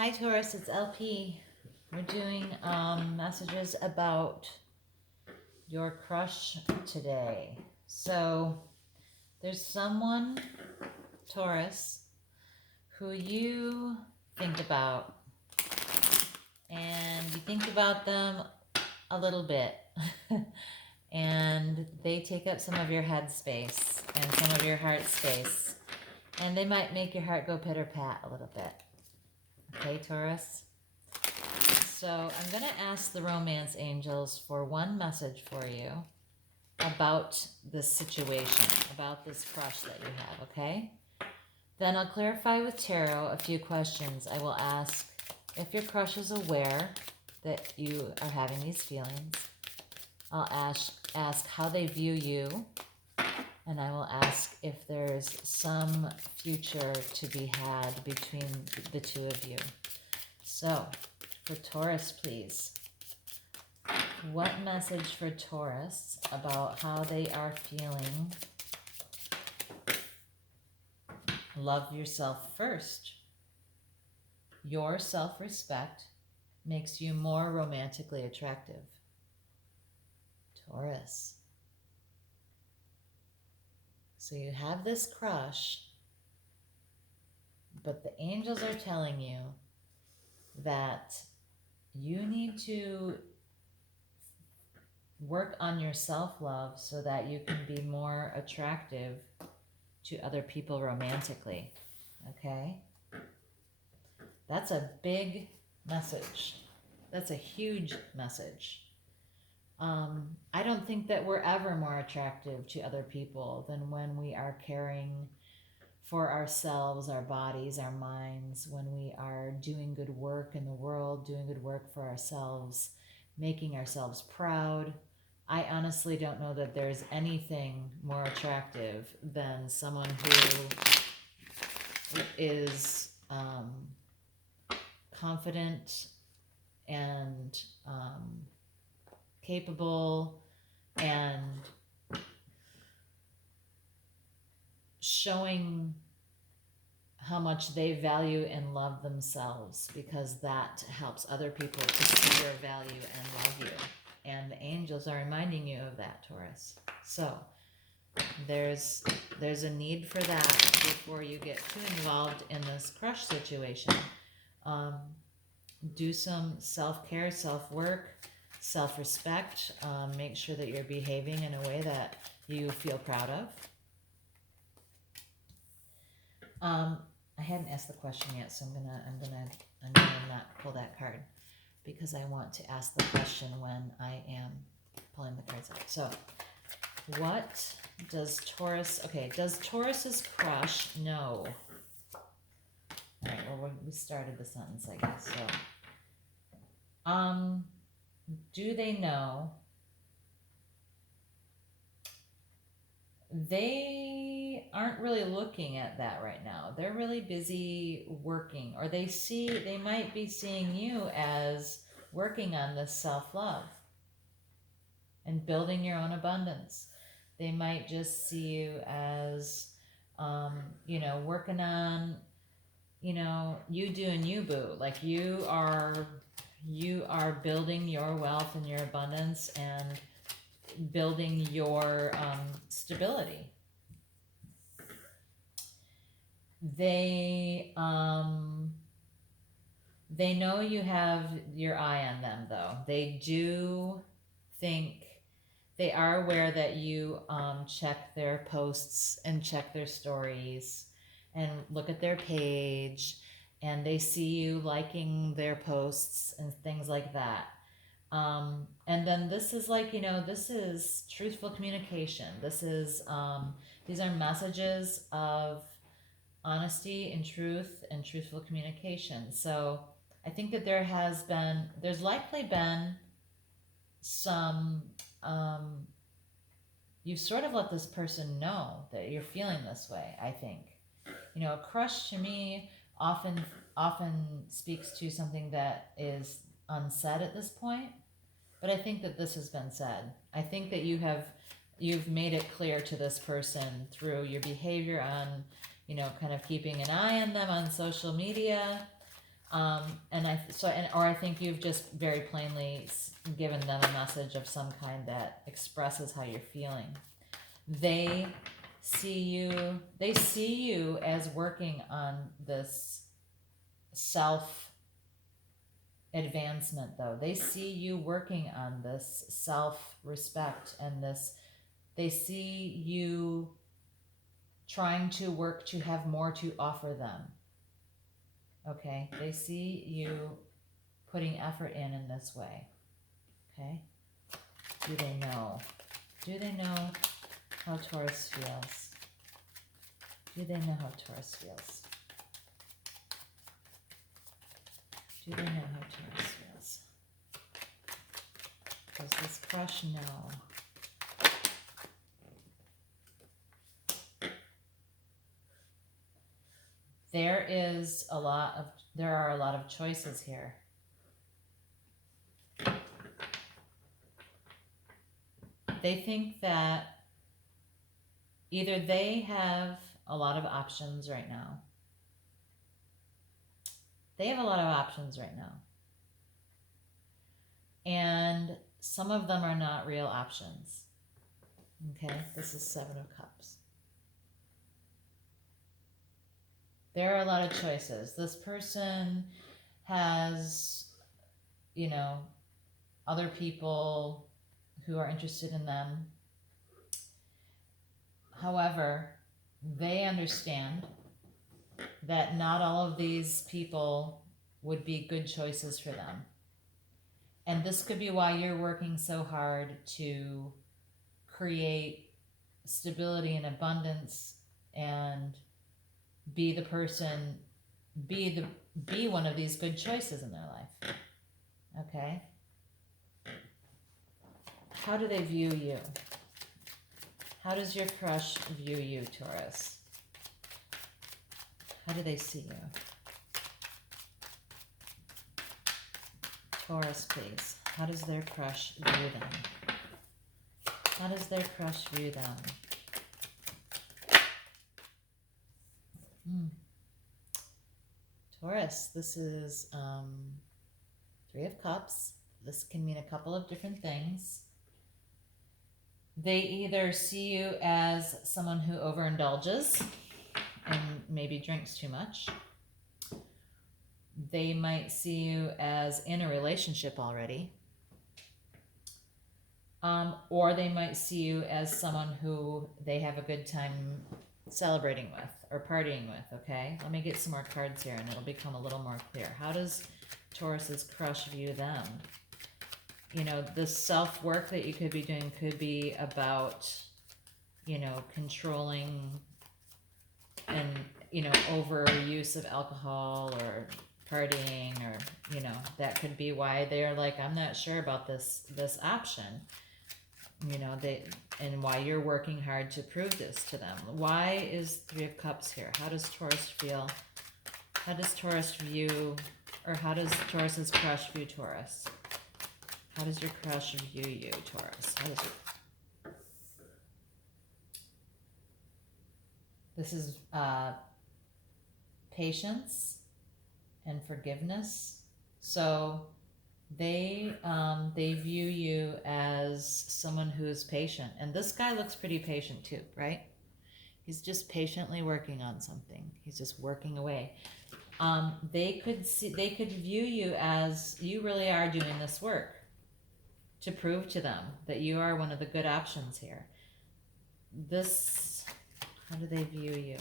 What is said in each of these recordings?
Hi Taurus, it's LP. We're doing messages about your crush today. So there's someone, Taurus, who you think about, and you think about them a little bit, and they take up some of your head space and some of your heart space, and they might make your heart go pitter pat a little bit. Okay, Taurus? So I'm going to ask the romance angels for one message for you about this situation, about this crush that you have, okay? Then I'll clarify with tarot a few questions. I will ask if your crush is aware that you are having these feelings. I'll ask how they view you, and I will ask if there's some future to be had between the two of you. So, for Taurus, please. What message for Taurus about how they are feeling? Love yourself first. Your self-respect makes you more romantically attractive. Taurus. So you have this crush, but the angels are telling you that you need to work on your self-love so that you can be more attractive to other people romantically, okay? That's a big message. That's a huge message. I don't think that we're ever more attractive to other people than when we are caring for ourselves, our bodies, our minds, when we are doing good work in the world, doing good work for ourselves, making ourselves proud. I honestly don't know that there's anything more attractive than someone who is confident and capable and showing how much they value and love themselves, because that helps other people to see your value and love you. And the angels are reminding you of that, Taurus. So there's a need for that before you get too involved in this crush situation. Do some self-care, self-work, self-respect. Make sure that you're behaving in a way that you feel proud of. I hadn't asked the question yet, so I'm gonna not pull that card because I want to ask the question when I am pulling the cards out. So, what does Taurus? Okay, does Taurus's crush know? All right. Well, we started the sentence, I guess. So, do they know? They aren't really looking at that right now. They're really busy working, or they might be seeing you as working on this self-love and building your own abundance. They might just see you as, working on, you doing you, boo. Like you are building your wealth and your abundance and building your stability. They know you have your eye on them, though. They do think they are aware that you check their posts and check their stories and look at their page, and they see you liking their posts and things like that. And then this is this is truthful communication. This is, these are messages of honesty and truth and truthful communication. So I think that there's likely been some, you've sort of let this person know that you're feeling this way, I think. A crush to me often speaks to something that is unsaid at this point. But I think that this has been said. I think that you've made it clear to this person through your behavior on, kind of keeping an eye on them on social media, Or I think you've just very plainly given them a message of some kind that expresses how you're feeling. They see you as working on this self advancement, though. They see you working on this self respect and this, they see you trying to work to have more to offer them. Okay, they see you putting effort in this way. Okay, do they know? Do they know how Taurus feels? Do they know how Taurus feels? Do they know how Taurus feels? Does this crush know? There are a lot of choices here. They think that either they have a lot of options right now. They have a lot of options right now. And some of them are not real options. Okay, this is 7 of Cups. There are a lot of choices. This person has, other people who are interested in them. However, they understand that not all of these people would be good choices for them. And this could be why you're working so hard to create stability and abundance and be the person, be one of these good choices in their life. Okay? How do they view you? How does your crush view you, Taurus? How do they see you? Taurus, please. How does their crush view them? How does their crush view them? Taurus, this is 3 of Cups. This can mean a couple of different things. They either see you as someone who overindulges and maybe drinks too much. They might see you as in a relationship already. Or they might see you as someone who they have a good time celebrating with or partying with, okay? Let me get some more cards here and it'll become a little more clear. How does Taurus's crush view them? The self-work that you could be doing could be about, controlling and, overuse of alcohol or partying or, that could be why they're like, I'm not sure about this option. And why you're working hard to prove this to them. Why is 3 of Cups here? How does Taurus feel? How does Taurus view, or how does Taurus's crush view Taurus? How does your crush view you, Taurus? This is patience and forgiveness. So they view you as someone who is patient. And this guy looks pretty patient too, right? He's just patiently working on something. He's just working away. They could view you as you really are doing this work to prove to them that you are one of the good options here. How do they view you?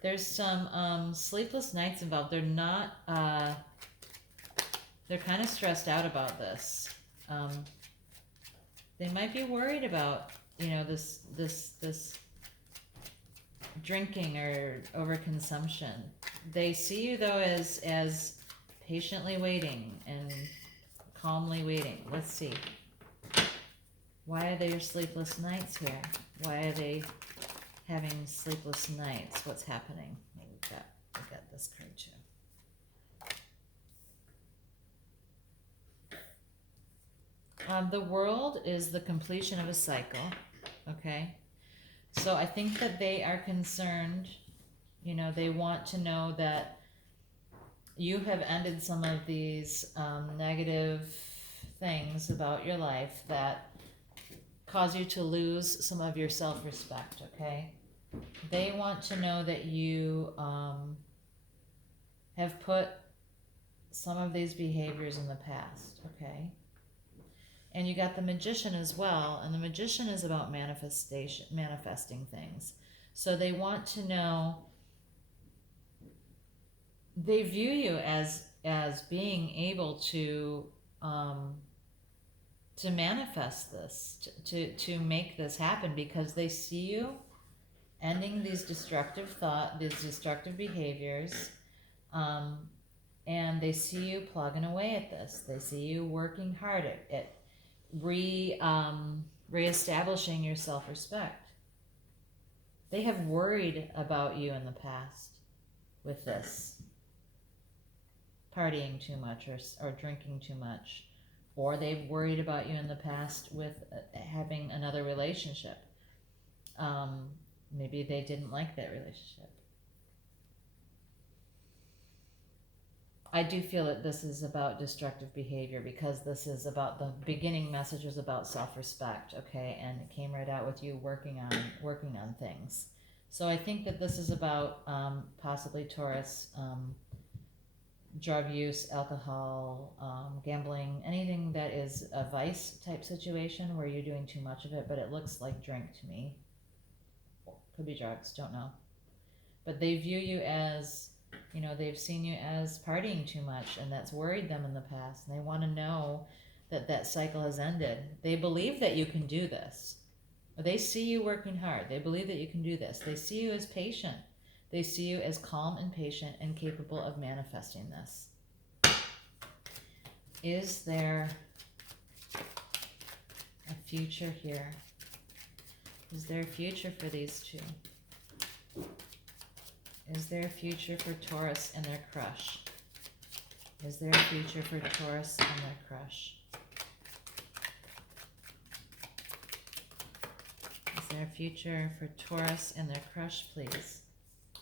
There's some sleepless nights involved. They're not, they're kind of stressed out about this. They might be worried about, this drinking or overconsumption. They see you though as patiently waiting and calmly waiting. Let's see. Why are there sleepless nights here? Why are they having sleepless nights? What's happening? We got this card too. The world is the completion of a cycle. Okay, so I think that they are concerned. You know, they want to know that you have ended some of these negative things about your life that cause you to lose some of your self-respect, okay? They want to know that you have put some of these behaviors in the past, okay? And you got the Magician as well, and the Magician is about manifesting things. So they want to know, they view you as being able to manifest this, to make this happen, because they see you ending these destructive these destructive behaviors, and they see you plugging away at this. They see you working hard at reestablishing your self-respect. They have worried about you in the past with this, partying too much or drinking too much, or they've worried about you in the past with having another relationship. Maybe they didn't like that relationship. I do feel that this is about destructive behavior, because this is about, the beginning message was about self-respect, okay, and it came right out with you working on things. So I think that this is about possibly Taurus, drug use, alcohol, gambling, anything that is a vice type situation where you're doing too much of it, but it looks like drink to me. Could be drugs, don't know. But they view you as, you know, they've seen you as partying too much, and that's worried them in the past, and they want to know that that cycle has ended. They believe that you can do this. They see you working hard. They believe that you can do this. They see you as patient. They see you as calm and patient and capable of manifesting this. Is there a future here? Is there a future for these two? Is there a future for Taurus and their crush? Is there a future for Taurus and their crush? Is there a future for Taurus and their crush, please?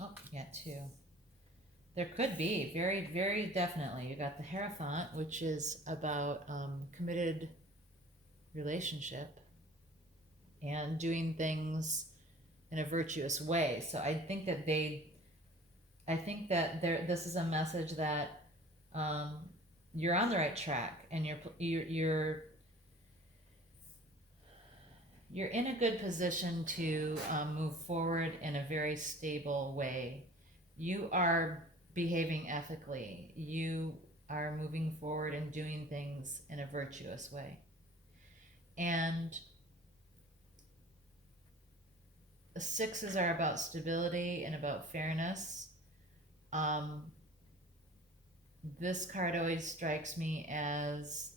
Oh, you got two. There could be, very, very definitely. You got the Hierophant, which is about committed relationship and doing things in a virtuous way. So I think that this is a message that you're on the right track, and you're in a good position to move forward in a very stable way. You are behaving ethically. You are moving forward and doing things in a virtuous way. And the sixes are about stability and about fairness. This card always strikes me as,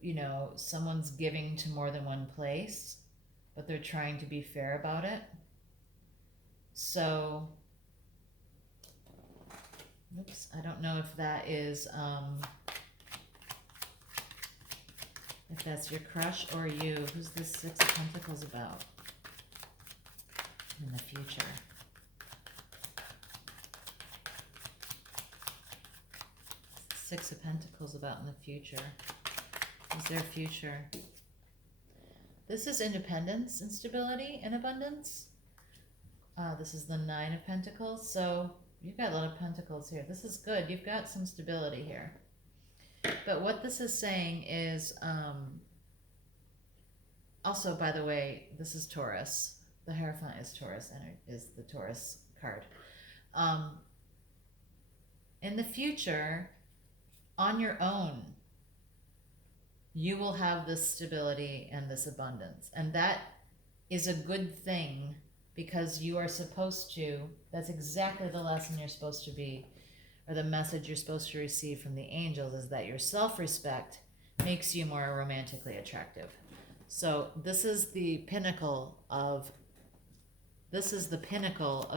you know, someone's giving to more than one place, but they're trying to be fair about it. So, oops, I don't know if that is, if that's your crush or you. Who's this Six of Pentacles about in the future? Six of Pentacles about in the future. Is there a future? This is independence and stability and abundance. This is the Nine of Pentacles. So you've got a lot of pentacles here. This is good. You've got some stability here. But what this is saying is, also, by the way, this is Taurus. The Hierophant is Taurus, and it is the Taurus card. In the future, on your own, you will have this stability and this abundance. And that is a good thing, because you are supposed to, that's exactly the lesson you're supposed to be, or the message you're supposed to receive from the angels, is that your self-respect makes you more romantically attractive. So this is the pinnacle of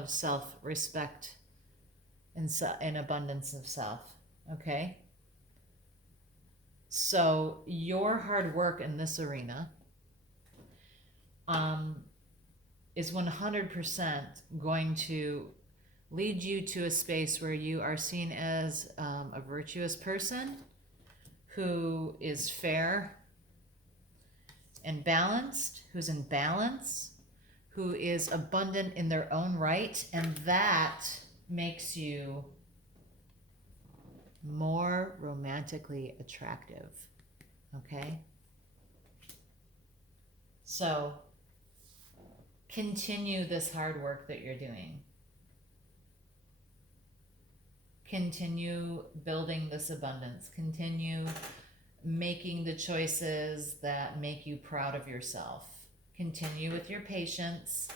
self-respect and abundance of self, okay? So your hard work in this arena is 100% going to lead you to a space where you are seen as a virtuous person who is fair and balanced, who's in balance, who is abundant in their own right, and that makes you more romantically attractive, okay? So continue this hard work that you're doing. Continue building this abundance. Continue making the choices that make you proud of yourself. Continue with your patience,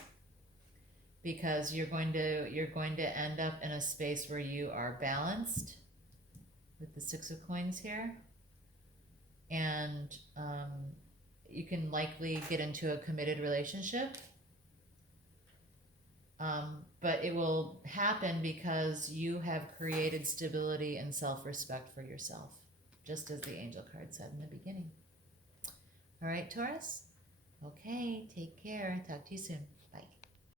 because you're going to end up in a space where you are balanced with the Six of Coins here, and you can likely get into a committed relationship, but it will happen because you have created stability and self-respect for yourself, just as the angel card said in the beginning. All right, Taurus? Okay, take care. Talk to you soon.